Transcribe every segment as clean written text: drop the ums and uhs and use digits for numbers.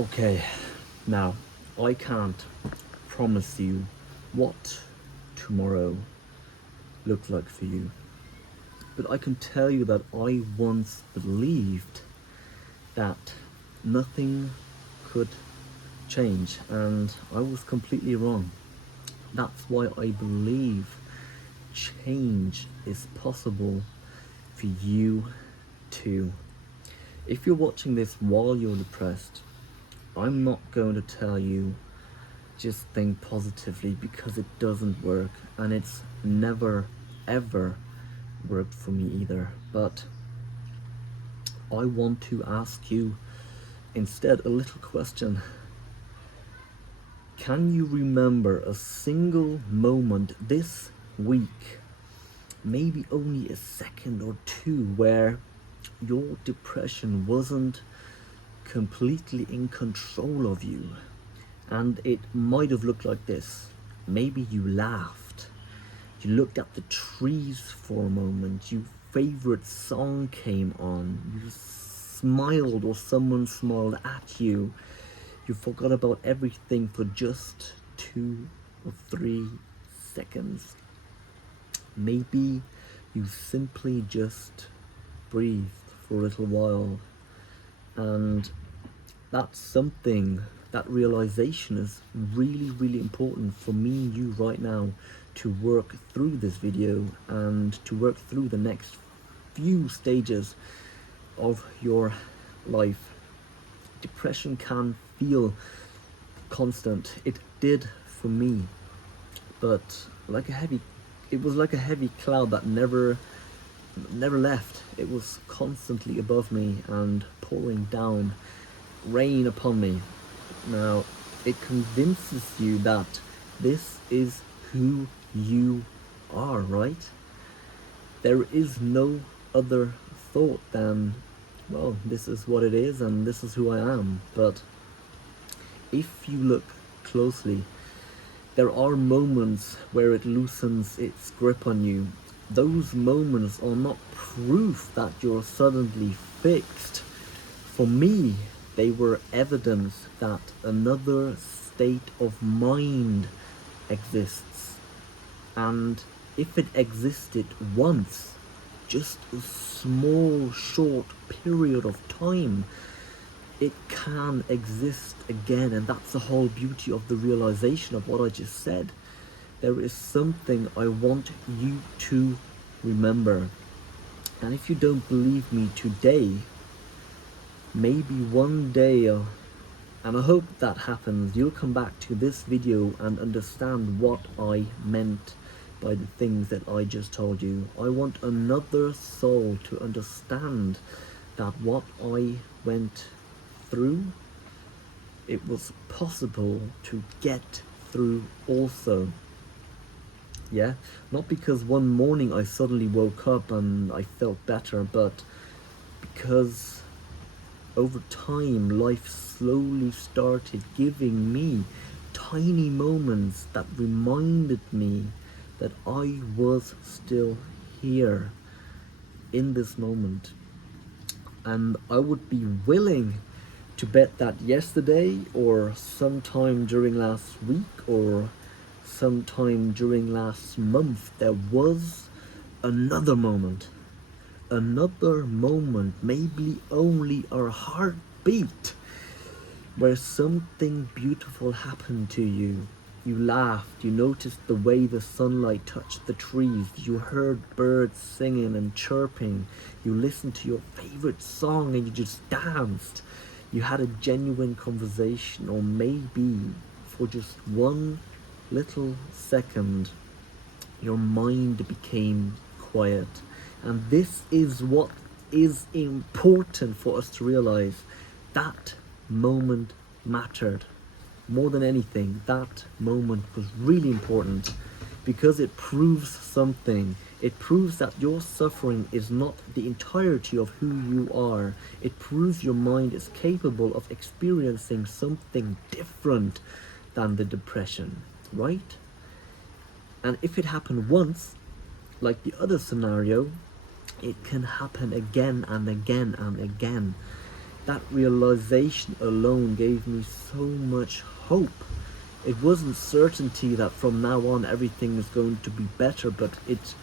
Okay, now I can't promise you what tomorrow looks like for you, but I can tell you that I once believed that nothing could change, and I was completely wrong. That's why I believe change is possible for you too. If you're watching this while you're depressed, I'm not going to tell you just think positively, because it doesn't work, and it's never ever worked for me either. But I want to ask you instead a little question. Can you remember a single moment this week, maybe only a second or two, where your depression wasn't completely in control of you? And it might have looked like this. Maybe you laughed, you looked at the trees for a moment, your favorite song came on, you smiled or someone smiled at you, you forgot about everything for just 2 or 3 seconds. Maybe you simply just breathed for a little while, and that's something, that realization is really, really important for me and you right now to work through this video and to work through the next few stages of your life. Depression can feel constant. It did for me, but it was like a heavy cloud that never left. It was constantly above me and pouring down rain upon me. Now, it convinces you that this is who you are, right? There is no other thought than, well, this is what it is and this is who I am. But if you look closely, there are moments where it loosens its grip on you. Those moments are not proof that you're suddenly fixed. For me, they were evidence that another state of mind exists. And if it existed once, just a small, short period of time, it can exist again. And that's the whole beauty of the realization of what I just said. There is something I want you to remember. And if you don't believe me today, maybe one day, and I hope that happens, you'll come back to this video and understand what I meant by the things that I just told you. I want another soul to understand that what I went through, it was possible to get through also. Yeah, not because one morning I suddenly woke up and I felt better, but because over time life slowly started giving me tiny moments that reminded me that I was still here in this moment. And I would be willing to bet that yesterday or sometime during last week or sometime during last month there was another moment. Another moment, maybe only a heartbeat, where something beautiful happened to you. You laughed, you noticed the way the sunlight touched the trees, you heard birds singing and chirping, you listened to your favorite song and you just danced. You had a genuine conversation, or maybe for just one little second, your mind became quiet. And this is what is important for us to realize. That moment mattered more than anything. That moment was really important because it proves something. It proves that your suffering is not the entirety of who you are. It proves your mind is capable of experiencing something different than the depression, right? And if it happened once, like the other scenario, it can happen again and again and again. That realization alone gave me so much hope. It wasn't certainty that from now on everything is going to be better, but it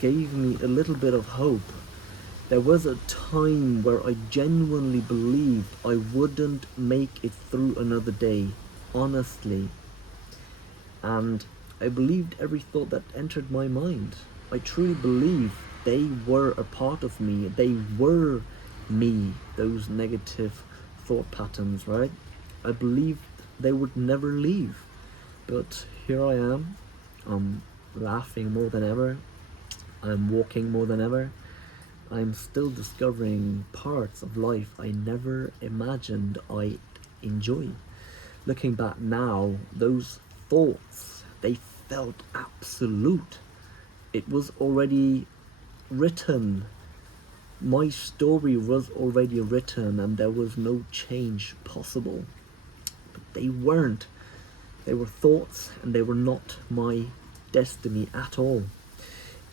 gave me a little bit of hope. There was a time where I genuinely believed I wouldn't make it through another day, honestly. And I believed every thought that entered my mind. I truly believed they were a part of me. They were me, those negative thought patterns, right? I believed they would never leave. But here I am. I'm laughing more than ever. I'm walking more than ever. I'm still discovering parts of life I never imagined I'd enjoy. Looking back now, those thoughts, they felt absolute. It was already written. My story was already written and there was no change possible. But they weren't. They were thoughts and they were not my destiny at all.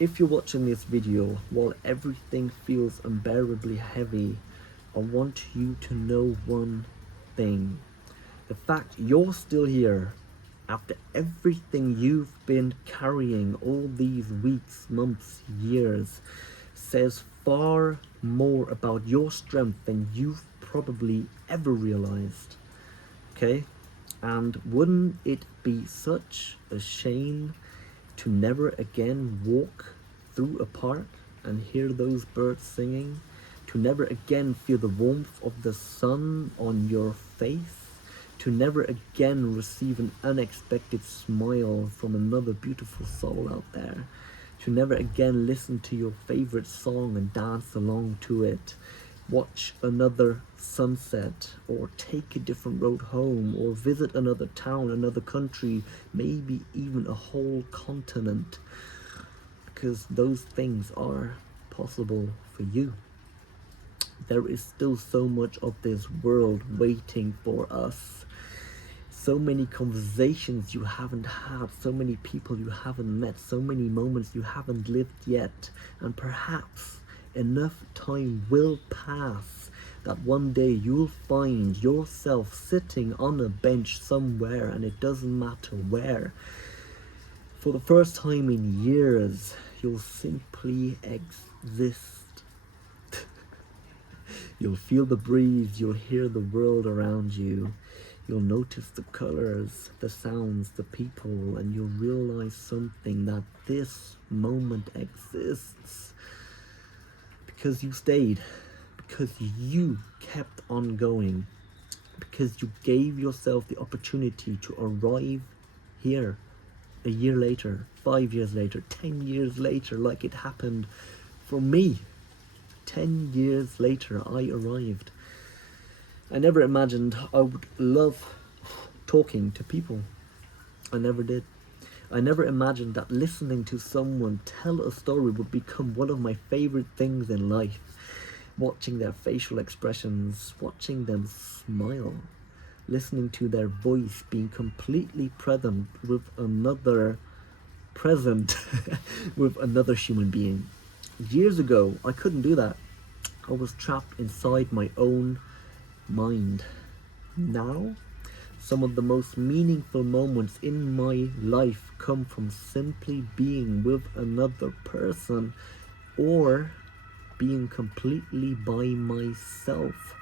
If you're watching this video while everything feels unbearably heavy, I want you to know one thing. The fact you're still here after everything you've been carrying all these weeks, months, years says far more about your strength than you've probably ever realized. Okay? And wouldn't it be such a shame to never again walk through a park and hear those birds singing? To never again feel the warmth of the sun on your face? To never again receive an unexpected smile from another beautiful soul out there? To never again listen to your favorite song and dance along to it? Watch another sunset, or take a different road home, or visit another town, another country, maybe even a whole continent, because those things are possible for you. There is still so much of this world waiting for us. So many conversations you haven't had, so many people you haven't met, so many moments you haven't lived yet, and perhaps enough time will pass that one day you'll find yourself sitting on a bench somewhere, and it doesn't matter where. For the first time in years, you'll simply exist. You'll feel the breeze, you'll hear the world around you. You'll notice the colors, the sounds, the people, and you'll realize something, that this moment exists because you stayed, because you kept on going, because you gave yourself the opportunity to arrive here a year later, 5 years later, 10 years later, like it happened for me. 10 years later, I arrived. I never imagined I would love talking to people. I never did. I never imagined that listening to someone tell a story would become one of my favorite things in life. Watching their facial expressions, watching them smile, listening to their voice being completely present with another with another human being. Years ago, I couldn't do that. I was trapped inside my own mind. Now, some of the most meaningful moments in my life come from simply being with another person, or being completely by myself.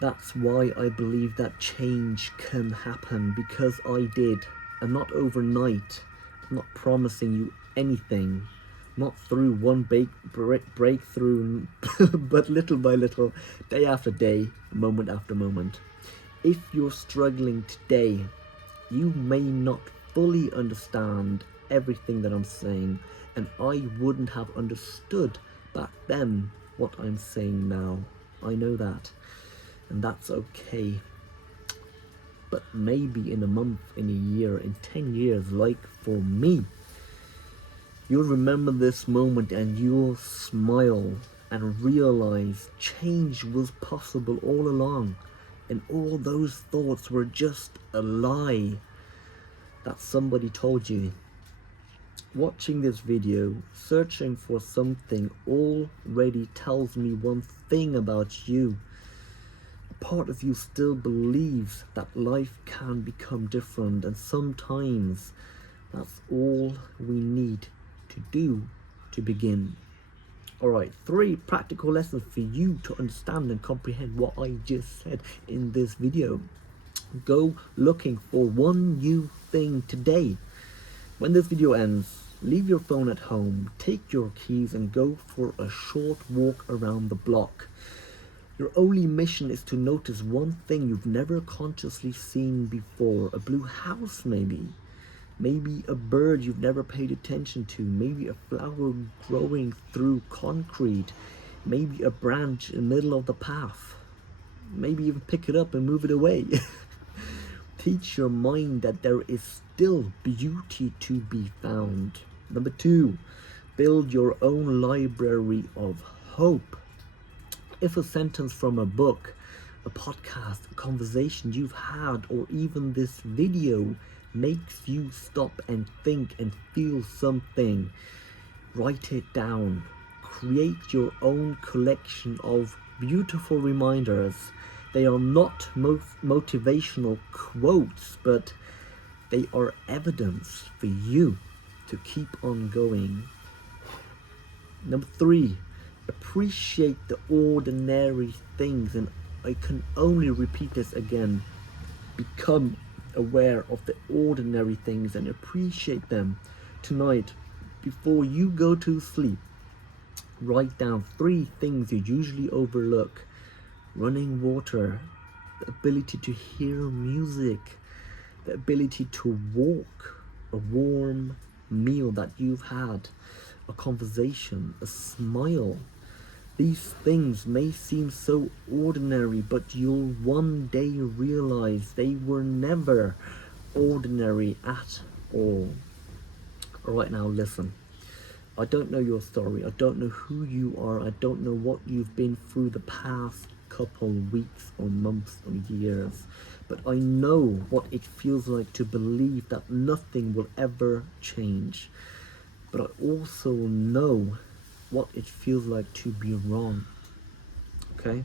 That's why I believe that change can happen, because I did, and not overnight. I'm not promising you anything, not through one breakthrough, but little by little, day after day, moment after moment. If you're struggling today, you may not fully understand everything that I'm saying, and I wouldn't have understood back then what I'm saying now. I know that, and that's okay. But maybe in a month, in a year, in 10 years, like for me, you'll remember this moment and you'll smile and realize change was possible all along, and all those thoughts were just a lie that somebody told you. Watching this video, searching for something already tells me one thing about you. A part of you still believes that life can become different, and sometimes that's all we need to do to begin. Alright, 3 practical lessons for you to understand and comprehend what I just said in this video. Go looking for one new thing today. When this video ends, leave your phone at home, take your keys and go for a short walk around the block. Your only mission is to notice one thing you've never consciously seen before. A blue house maybe. Maybe a bird you've never paid attention to. Maybe a flower growing through concrete. Maybe a branch in the middle of the path. Maybe even pick it up and move it away. Teach your mind that there is still beauty to be found. Number 2, build your own library of hope. If a sentence from a book, a podcast, a conversation you've had, or even this video makes you stop and think and feel something, write it down. Create your own collection of beautiful reminders. They are not motivational quotes, but they are evidence for you to keep on going. Number 3, appreciate the ordinary things, and I can only repeat this again. Become aware of the ordinary things and appreciate them. Tonight, before you go to sleep, write down 3 things you usually overlook. Running water, the ability to hear music, the ability to walk, a warm meal that you've had, a conversation, a smile. These things may seem so ordinary, but you'll one day realize they were never ordinary at all. Alright, now listen. I don't know your story. I don't know who you are. I don't know what you've been through the past couple weeks or months or years. But I know what it feels like to believe that nothing will ever change. But I also know what it feels like to be wrong. Okay?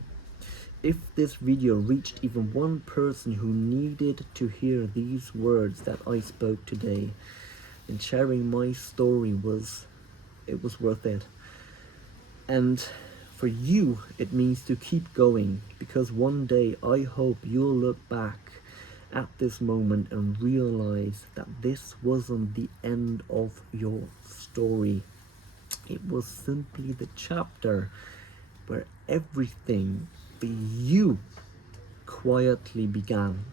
If this video reached even one person who needed to hear these words that I spoke today, then sharing my story was worth it. And for you, it means to keep going, because one day I hope you'll look back at this moment and realize that this wasn't the end of your story. It was simply the chapter where everything for you quietly began.